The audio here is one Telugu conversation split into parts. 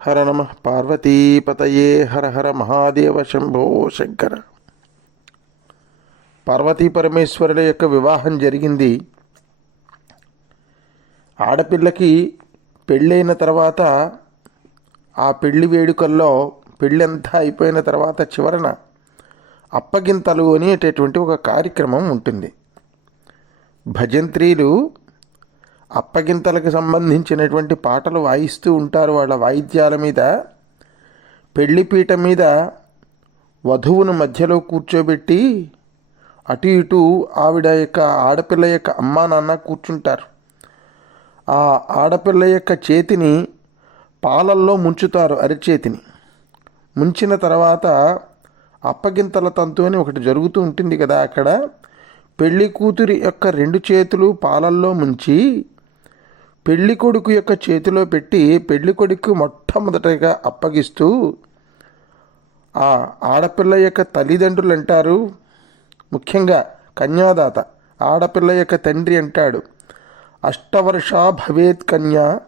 హర నమ పార్వతీపతయే హర హర మహాదేవ శంభో శంకర. పార్వతీ పరమేశ్వరుల యొక్క వివాహం జరిగింది. ఆడపిల్లకి పెళ్ళైన తర్వాత ఆ పెళ్ళి వేడుకల్లో పెళ్ళంతా అయిపోయిన తర్వాత చివరన అప్పగింతలు అనేటటువంటి ఒక కార్యక్రమం ఉంటుంది. భజంత్రీలు అప్పగింతలకు సంబంధించినటువంటి పాటలు వాయిస్తూ ఉంటారు వాళ్ళ వాయిద్యాల మీద. పెళ్ళిపీట మీద వధువును మధ్యలో కూర్చోబెట్టి అటు ఇటు ఆవిడ యొక్క ఆడపిల్ల యొక్క అమ్మా నాన్న కూర్చుంటారు. ఆ ఆడపిల్ల యొక్క చేతిని పాలల్లో ముంచుతారు అరిచేతిని. ముంచిన తర్వాత అప్పగింతల తంతు అని ఒకటి జరుగుతూ ఉంటుంది కదా అక్కడ. పెళ్ళి కూతురి యొక్క రెండు చేతులు పాలల్లో ముంచి పెళ్ళి కొడుకు యొక్క చేతిలో పెట్టి పెళ్ళి కొడుకు మొట్టమొదటగా అప్పగిస్తూ ఆ ఆడపిల్ల యొక్క తల్లిదండ్రులు అంటారు ముఖ్యంగా కన్యాదాత ఆడపిల్ల యొక్క తండ్రి అంటాడు. అష్టవర్ష భవేత్ కన్యా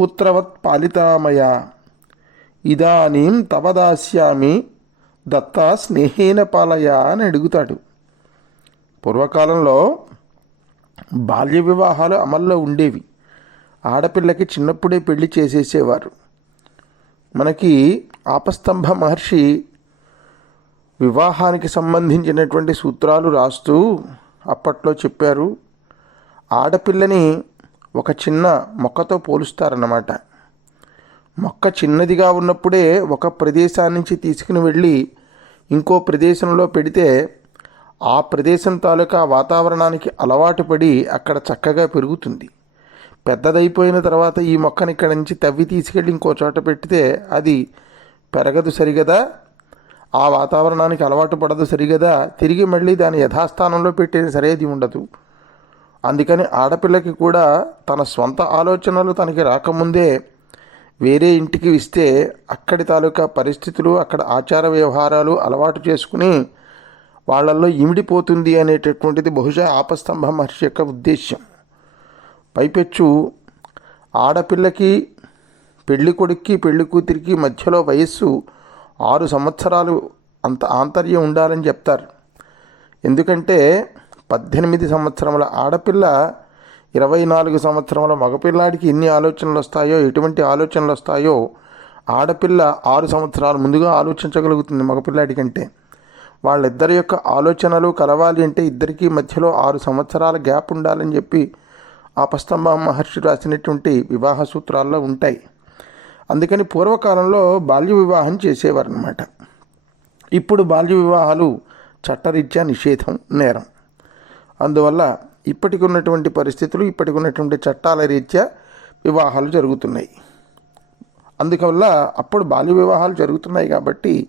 పుత్రవత్ పాలితామయ. ఇదానీం తవదాస్యామి దత్త స్నేహేన పాలయ అని అడుగుతాడు. పూర్వకాలంలో బాల్య వివాహాలు అమల్లో ఉండేవి. ఆడపిల్లకి చిన్నప్పుడే పెళ్ళి చేసేసేవారు. మనకి ఆపస్తంభ మహర్షి వివాహానికి సంబంధించినటువంటి సూత్రాలు రాస్తూ అప్పట్లో చెప్పారు. ఆడపిల్లని ఒక చిన్న మొక్కతో పోలుస్తారన్నమాట. మొక్క చిన్నదిగా ఉన్నప్పుడే ఒక ప్రదేశాన్ని నుంచి తీసుకుని వెళ్ళి ఇంకో ప్రదేశంలో పెడితే ఆ ప్రదేశం తాలూకా వాతావరణానికి అలవాటు పడి అక్కడ చక్కగా పెరుగుతుంది. పెద్దదైపోయిన తర్వాత ఈ మొక్కని ఇక్కడ నుంచి తవ్వి తీసుకెళ్ళి ఇంకో చోట పెడితే అది పెరగదు సరిగదా? ఆ వాతావరణానికి అలవాటు పడదు సరిగదా? తిరిగి మళ్ళీ దాని యథాస్థానంలో పెట్టేది సరేది ఉండదు. అందుకని ఆడపిల్లకి కూడా తన స్వంత ఆలోచనలు తనకి రాకముందే వేరే ఇంటికి ఇస్తే అక్కడి తాలూకా పరిస్థితులు అక్కడ ఆచార వ్యవహారాలు అలవాటు చేసుకుని వాళ్ళల్లో ఇమిడిపోతుంది అనేటటువంటిది బహుశా ఆపస్తంభ మహర్షి యొక్క ఉద్దేశ్యం. పైపెచ్చు ఆడపిల్లకి పెళ్ళి కొడుక్కి పెళ్ళి కూతురికి మధ్యలో వయస్సు ఆరు సంవత్సరాలు అంత ఆంతర్యం ఉండాలని చెప్తారు. ఎందుకంటే పద్దెనిమిది సంవత్సరముల ఆడపిల్ల ఇరవై నాలుగు సంవత్సరముల మగపిల్లాడికి ఎన్ని ఆలోచనలు వస్తాయో ఎటువంటి ఆలోచనలు వస్తాయో ఆడపిల్ల ఆరు సంవత్సరాల ముందుగా ఆలోచించగలుగుతుంది మగపిల్లాడి కంటే. వాళ్ళిద్దరి యొక్క ఆలోచనలు కలవాలి అంటే ఇద్దరికీ మధ్యలో ఆరు సంవత్సరాల గ్యాప్ ఉండాలని చెప్పి ఆపస్తంభ మహర్షి రాసినటువంటి వివాహ సూత్రాల్లో ఉంటాయి. అందుకని పూర్వకాలంలో బాల్య వివాహం చేసేవారనమాట ఇప్పుడు బాల్య వివాహాలు చట్టరీత్యా నిషేధం నేరం. అందువల్ల ఇప్పటికి ఉన్నటువంటి పరిస్థితులు ఇప్పటికి ఉన్నటువంటి చట్టాల రీత్యా వివాహాలు జరుగుతున్నాయి. అందువల్ల అప్పుడు బాల్య వివాహాలు జరుగుతున్నాయి కాబట్టి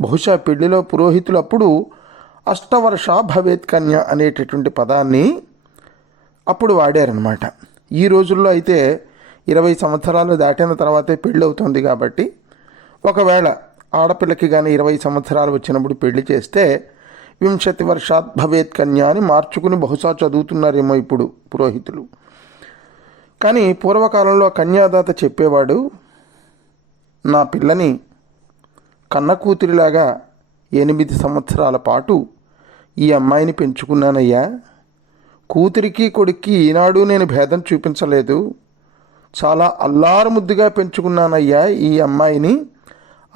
బహుశా పెళ్ళిలో పురోహితులు అప్పుడు అష్టవర్ష భవేత్ కన్య అనేటటువంటి పదాన్ని అప్పుడు వాడారనమాట ఈ రోజుల్లో అయితే ఇరవై సంవత్సరాలు దాటిన తర్వాతే పెళ్ళి అవుతుంది కాబట్టి ఒకవేళ ఆడపిల్లకి కానీ ఇరవై సంవత్సరాలు వచ్చినప్పుడు పెళ్ళి చేస్తే వింశతి వర్షాత్ భవేత్ కన్యా అని మార్చుకుని బహుశా చదువుతున్నారేమో ఇప్పుడు పురోహితులు. కానీ పూర్వకాలంలో కన్యాదాత చెప్పేవాడు నా పిల్లని కన్న కూతురిలాగా ఎనిమిది సంవత్సరాల పాటు ఈ అమ్మాయిని పెంచుకున్నానయ్యా. కూతురికి కొడుక్కి ఈనాడు నేను భేదం చూపించలేదు. చాలా అల్లారుముద్దుగా పెంచుకున్నానయ్యా ఈ అమ్మాయిని.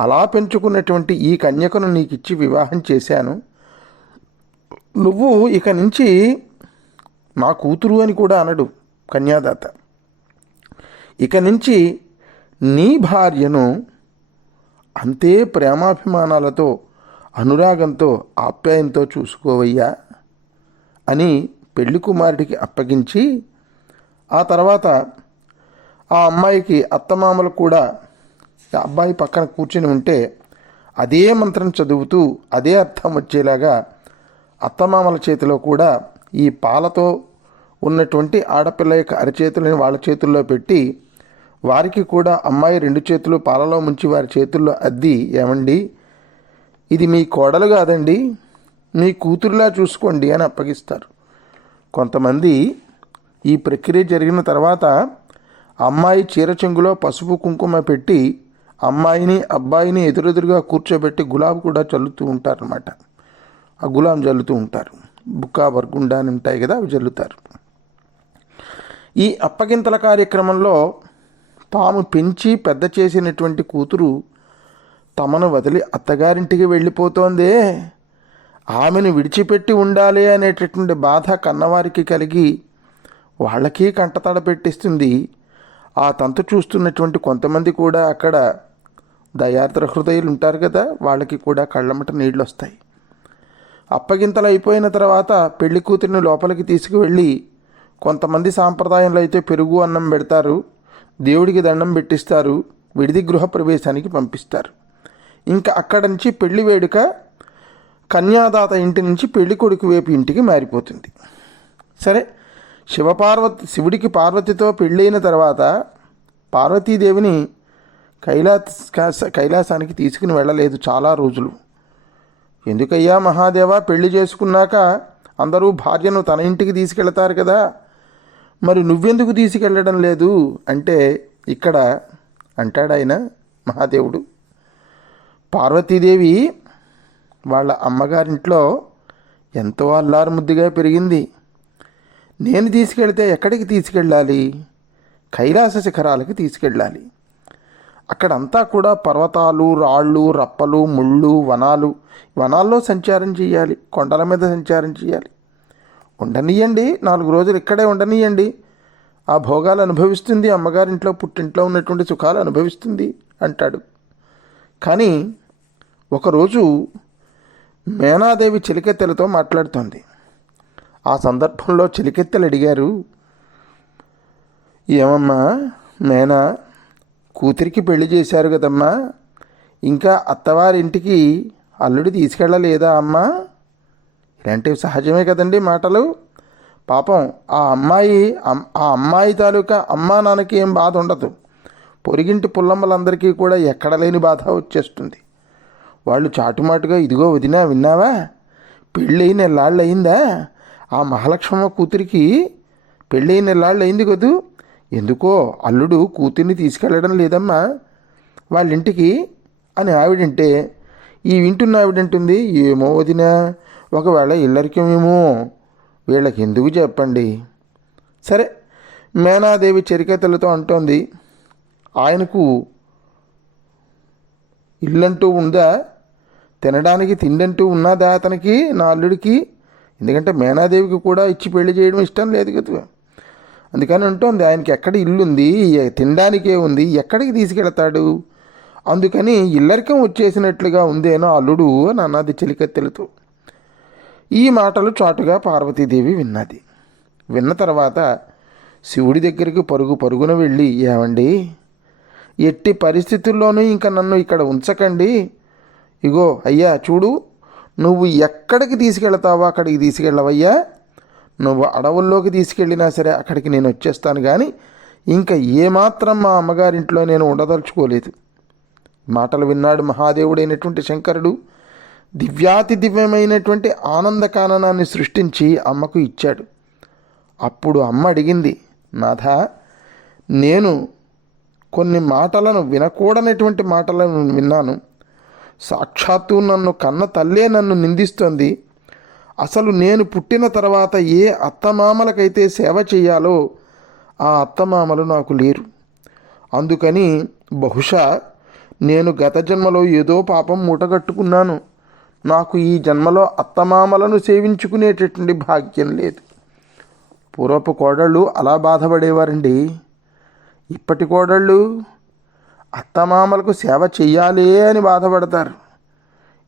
అలా పెంచుకున్నటువంటి ఈ కన్యకను నీకు ఇచ్చి వివాహం చేశాను. నువ్వు ఇక నుంచి నా కూతురు అని కూడా అనడు కన్యాదాత. ఇక నుంచి నీ భార్యను అంతే ప్రేమాభిమానాలతో అనురాగంతో ఆప్యాయంతో చూసుకోవయ్యా అని పెళ్ళి కుమారుడికి అప్పగించి ఆ తర్వాత ఆ అమ్మాయికి అత్తమామలు కూడా అబ్బాయి పక్కన కూర్చుని ఉంటే అదే మంత్రం చదువుతూ అదే అర్థం వచ్చేలాగా అత్తమామల చేతిలో కూడా ఈ పాలతో ఉన్నటువంటి ఆడపిల్ల యొక్క అరచేతులని వాళ్ళ చేతుల్లో పెట్టి వారికి కూడా అమ్మాయి రెండు చేతులు పాలలో ముంచి వారి చేతుల్లో అద్ది ఏమండి ఇది మీ కోడలు కాదండి మీ కూతురులా చూసుకోండి అని అప్పగిస్తారు. కొంతమంది ఈ ప్రక్రియ జరిగిన తర్వాత అమ్మాయి చీర చెంగులో పసుపు కుంకుమ పెట్టి అమ్మాయిని అబ్బాయిని ఎదురెదురుగా కూర్చోబెట్టి గులాబీ కూడా చల్లుతూ ఉంటారనమాట ఆ గులాం చల్లుతూ ఉంటారు. బుక్కా వర్గుండా అని ఉంటాయి కదా అవి చల్లుతారు. ఈ అప్పగింతల కార్యక్రమంలో తాము పెంచి పెద్ద చేసినటువంటి కూతురు తమను వదిలి అత్తగారింటికి వెళ్ళిపోతోందే. ఆమెను విడిచిపెట్టి ఉండాలి అనేటటువంటి బాధ కన్నవారికి కలిగి వాళ్ళకి కంటతడ పెట్టిస్తుంది. ఆ తంతు చూస్తున్నటువంటి కొంతమంది కూడా అక్కడ దయార్ద్ర హృదయులు ఉంటారు కదా వాళ్ళకి కూడా కళ్ళమట నీళ్ళు వస్తాయి అప్పగింతలు అయిపోయిన తర్వాత పెళ్ళి కూతురిని లోపలికి తీసుకువెళ్ళి కొంతమంది సాంప్రదాయంలో అయితే పెరుగు అన్నం పెడతారు దేవుడికి దండం పెట్టిస్తారు విడిది గృహ ప్రవేశానికి పంపిస్తారు. ఇంకా అక్కడ నుంచి పెళ్ళి వేడుక కన్యాదాత ఇంటి నుంచి పెళ్ళి కొడుకు వైపు ఇంటికి మారిపోతుంది. సరే శివపార్వతి శివుడికి పార్వతితో పెళ్ళైన తర్వాత పార్వతీదేవిని కైలాస కైలాసానికి తీసుకుని వెళ్ళలేదు చాలా రోజులు. ఎందుకయ్యా మహాదేవ పెళ్ళి చేసుకున్నాక అందరూ భార్యను తన ఇంటికి తీసుకెళ్తారు కదా. మరి నువ్వెందుకు తీసుకెళ్ళడం లేదు? అంటే ఇక్కడ అంటాడాయన మహాదేవుడు. పార్వతీదేవి వాళ్ళ అమ్మగారింట్లో ఎంతో అల్లారు ముద్దుగా పెరిగింది. నేను తీసుకెళ్తే ఎక్కడికి తీసుకెళ్ళాలి? కైలాస శిఖరాలకి తీసుకెళ్ళాలి. అక్కడంతా కూడా పర్వతాలు రాళ్ళు రప్పలు ముళ్ళు వనాలు. వనాల్లో సంచారం చేయాలి. కొండల మీద సంచారం చేయాలి. ఉండనియండి. నాలుగు రోజులు ఇక్కడే ఉండనియండి. ఆ భోగాలు అనుభవిస్తుంది. అమ్మగారింట్లో పుట్టింట్లో ఉన్నటువంటి సుఖాలు అనుభవిస్తుంది అంటాడు. కానీ ఒకరోజు మేనాదేవి చిలికెత్తెలతో మాట్లాడుతోంది. ఆ సందర్భంలో చిలికెత్తెలు అడిగారు ఏమమ్మా మేనా కూతురికి పెళ్ళి చేశారు కదమ్మా? ఇంకా అత్తవారింటికి అల్లుడు తీసుకెళ్ళలేదా అమ్మా? ఇలాంటివి సహజమే కదండి మాటలు. పాపం ఆ అమ్మాయి ఆ అమ్మాయి తాలూకా అమ్మా నాన్నకి ఏం బాధ ఉండదు. పొరిగింటి పుల్లమ్మలందరికీ కూడా ఎక్కడ లేని బాధ వచ్చేస్తుంది. వాళ్ళు చాటుమాటుగా ఇదిగో వదినా విన్నావా? పెళ్ళయి నెల్లాళ్ళు అయిందా ఆ మహాలక్ష్మమ్మ కూతురికి పెళ్ళయి నెల్లాళ్ళు అయింది కదూ? ఎందుకో అల్లుడు కూతుర్ని తీసుకెళ్ళడం లేదమ్మా. వాళ్ళింటికి అని ఆవిడంటే ఈ వింటున్న ఆవిడంటుంది ఏమో వదినా ఒకవేళ ఇల్లరికమేమో వీళ్ళకి ఎందుకు చెప్పండి? సరే మేనాదేవి చరికతలతో అంటోంది ఆయనకు ఇల్లంటూ ఉందా? తినడానికి తిండంటూ ఉన్నదా అతనికి నా అల్లుడికి. ఎందుకంటే మేనాదేవికి కూడా ఇచ్చి పెళ్ళి చేయడం ఇష్టం లేదు కదా. అందుకని ఉంటుంది ఆయనకి ఎక్కడ ఇల్లుంది? తినడానికే ఉంది? ఎక్కడికి తీసుకెళ్తాడు? అందుకని ఇల్లరికం వచ్చేసినట్లుగా ఉందేనో అల్లుడు అని అన్నది చెలికత్తెలతో. ఈ మాటలు చాటుగా పార్వతీదేవి విన్నది. విన్న తర్వాత శివుడి దగ్గరికి పరుగు పరుగున వెళ్ళి ఏమండి? ఎట్టి పరిస్థితుల్లోనూ ఇంకా నన్ను ఇక్కడ ఉంచకండి. ఇగో అయ్యా చూడు నువ్వు ఎక్కడికి తీసుకెళ్తావో అక్కడికి తీసుకెళ్ళవయ్యా. నువ్వు అడవుల్లోకి తీసుకెళ్ళినా సరే అక్కడికి నేను వచ్చేస్తాను కానీ ఇంకా ఏమాత్రం మా అమ్మగారింట్లో నేను ఉండదలుచుకోలేదు. మాటలు విన్నాడు మహాదేవుడైనటువంటి శంకరుడు. దివ్యాతి దివ్యమైనటువంటి ఆనందకాననాన్ని సృష్టించి అమ్మకు ఇచ్చాడు. అప్పుడు అమ్మ అడిగింది నాథ నేను కొన్ని మాటలను వినకూడనటువంటి మాటలను విన్నాను. సాక్షాత్తు నన్ను కన్న తల్లే నన్ను నిందిస్తోంది. అసలు నేను పుట్టిన తర్వాత ఏ అత్తమామలకైతే సేవ చేయాలో ఆ అత్తమామలు నాకు లేరు. అందుకని బహుశా నేను గత జన్మలో ఏదో పాపం మూటగట్టుకున్నాను. నాకు ఈ జన్మలో అత్తమామలను సేవించుకునేటటువంటి భాగ్యం లేదు. పూర్వపు కోడళ్ళు అలా బాధపడేవారండి. ఇప్పటి కోడళ్ళు అత్తమామలకు సేవ చెయ్యాలి అని బాధపడతారు.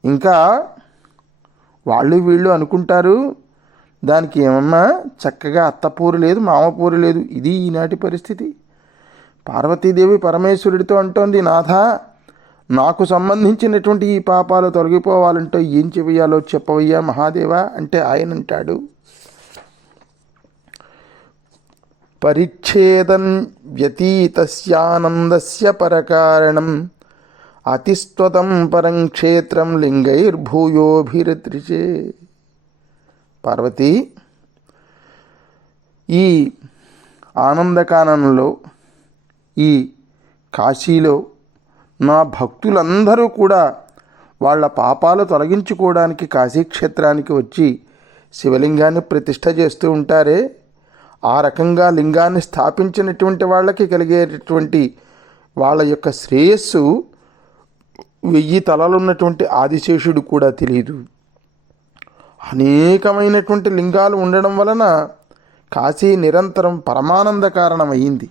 ఇంకా వాళ్ళు వీళ్ళు అనుకుంటారు దానికి ఏమమ్మా చక్కగా అత్తపూరు లేదు మామపూరు లేదు ఇది ఈనాటి పరిస్థితి. పార్వతీదేవి పరమేశ్వరుడితో అంటోంది నాథ నాకు సంబంధించినటువంటి ఈ పాపాలు తొలగిపోవాలంటే ఏం చెయ్యాలో చెప్పవయ్యా మహాదేవా అంటే ఆయన అంటాడు. పరిచ్ఛేదం వ్యతీతస్యానందస్య పరకారణం. అతిస్వతం పరం క్షేత్రం లింగైర్భూయోభిరత్రిచే. పార్వతి ఈ ఆనందకానంలో ఈ కాశీలో నా భక్తులందరూ కూడా వాళ్ళ పాపాలు తొలగించుకోవడానికి కాశీక్షేత్రానికి వచ్చి శివలింగాన్ని ప్రతిష్ట చేస్తూ ఉంటారే. ఆ రకంగా లింగాన్ని స్థాపించినటువంటి వాళ్ళకి కలిగేటటువంటి వాళ్ళ యొక్క శ్రేయస్సు వెయ్యి తలలున్నటువంటి ఆదిశేషుడు కూడా తెలియదు. అనేకమైనటువంటి లింగాలు ఉండడం వలన కాశీ నిరంతరం పరమానంద కారణమయ్యింది.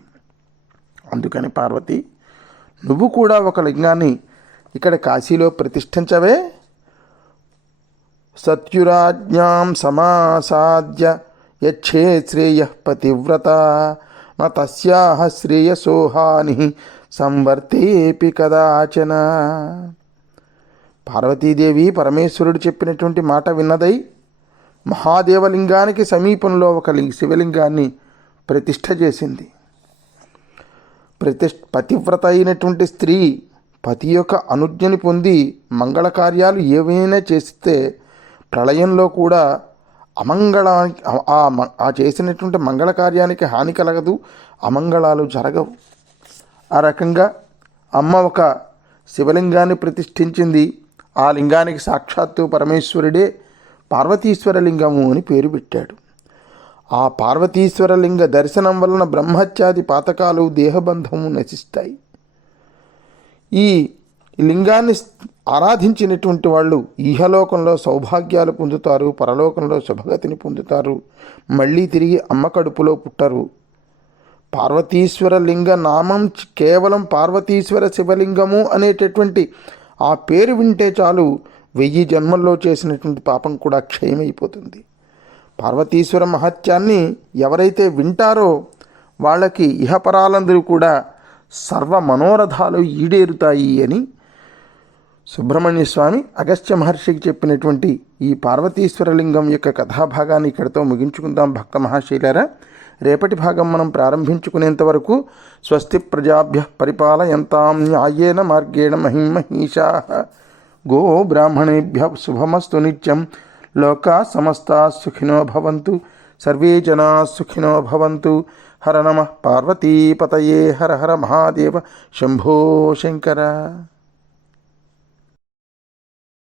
అందుకని పార్వతి నువ్వు కూడా ఒక లింగాన్ని ఇక్కడ కాశీలో ప్రతిష్ఠించవే. సత్యురాజ్ఞాం సమాసాద్య యచ్చే శ్రేయ పతివ్రత న తస్యాహ శ్రేయసోహాని సంవర్తేపి కదాచన. పార్వతీదేవి పరమేశ్వరుడు చెప్పినటువంటి మాట విన్నదై మహాదేవలింగానికి సమీపంలో ఒక లింగ శివలింగాన్ని ప్రతిష్ఠ చేసింది. ప్రతిష్ పతివ్రత అయినటువంటి స్త్రీ పతి యొక్క అనుజ్ఞని పొంది మంగళ కార్యాలు ఏవైనా చేస్తే ప్రళయంలో కూడా అమంగళానికి ఆ మ- ఆ చేసినటువంటి మంగళ కార్యానికి హాని కలగదు అమంగళాలు జరగవు. ఆ రకంగా అమ్మ ఒక శివలింగాన్ని ప్రతిష్ఠించింది. ఆ లింగానికి సాక్షాత్తు పరమేశ్వరుడే పార్వతీశ్వర లింగము అని పేరు పెట్టాడు. ఆ పార్వతీశ్వర లింగ దర్శనం వలన బ్రహ్మత్యాది పాతకాలు దేహబంధము నశిస్తాయి. ఈ లింగాన్ని ఆరాధించినటువంటి వాళ్ళు ఈహలోకంలో సౌభాగ్యాలు పొందుతారు పరలోకంలో శుభగతిని పొందుతారు మళ్ళీ తిరిగి అమ్మ కడుపులో పుట్టరు. పార్వతీశ్వర లింగ నామం కేవలం పార్వతీశ్వర శివలింగము అనేటటువంటి ఆ పేరు వింటే చాలు వెయ్యి జన్మల్లో చేసినటువంటి పాపం కూడా క్షయమైపోతుంది. పార్వతీశ్వర మహత్యాన్ని ఎవరైతే వింటారో వాళ్ళకి ఇహపరాలందరూ కూడా సర్వ మనోరథాలు ఈడేరుతాయి అని సుబ్రహ్మణ్య స్వామి అగస్త్య మహర్షికి చెప్పినటువంటి ఈ పార్వతీశ్వరలింగం యొక్క కథాభాగాన్ని ఇక్కడితో ముగించుకుందాం భక్త మహాశైలారా. రేపటి భాగం మనం ప్రారంభించుకునేంత వరకు స్వస్తి ప్రజాభ్య పరిపాలయంతాం న్యాయేన మార్గేణ మహిమహీషా. గో బ్రాహ్మణేభ్య శుభమస్తు నిత్యం. లోకా సమస్తా సుఖినో భవంతు. సర్వే జనా సుఖినో భవంతు. హర నమ పార్వతీపతయే. హర హర మహాదేవ. శంభో శంకర.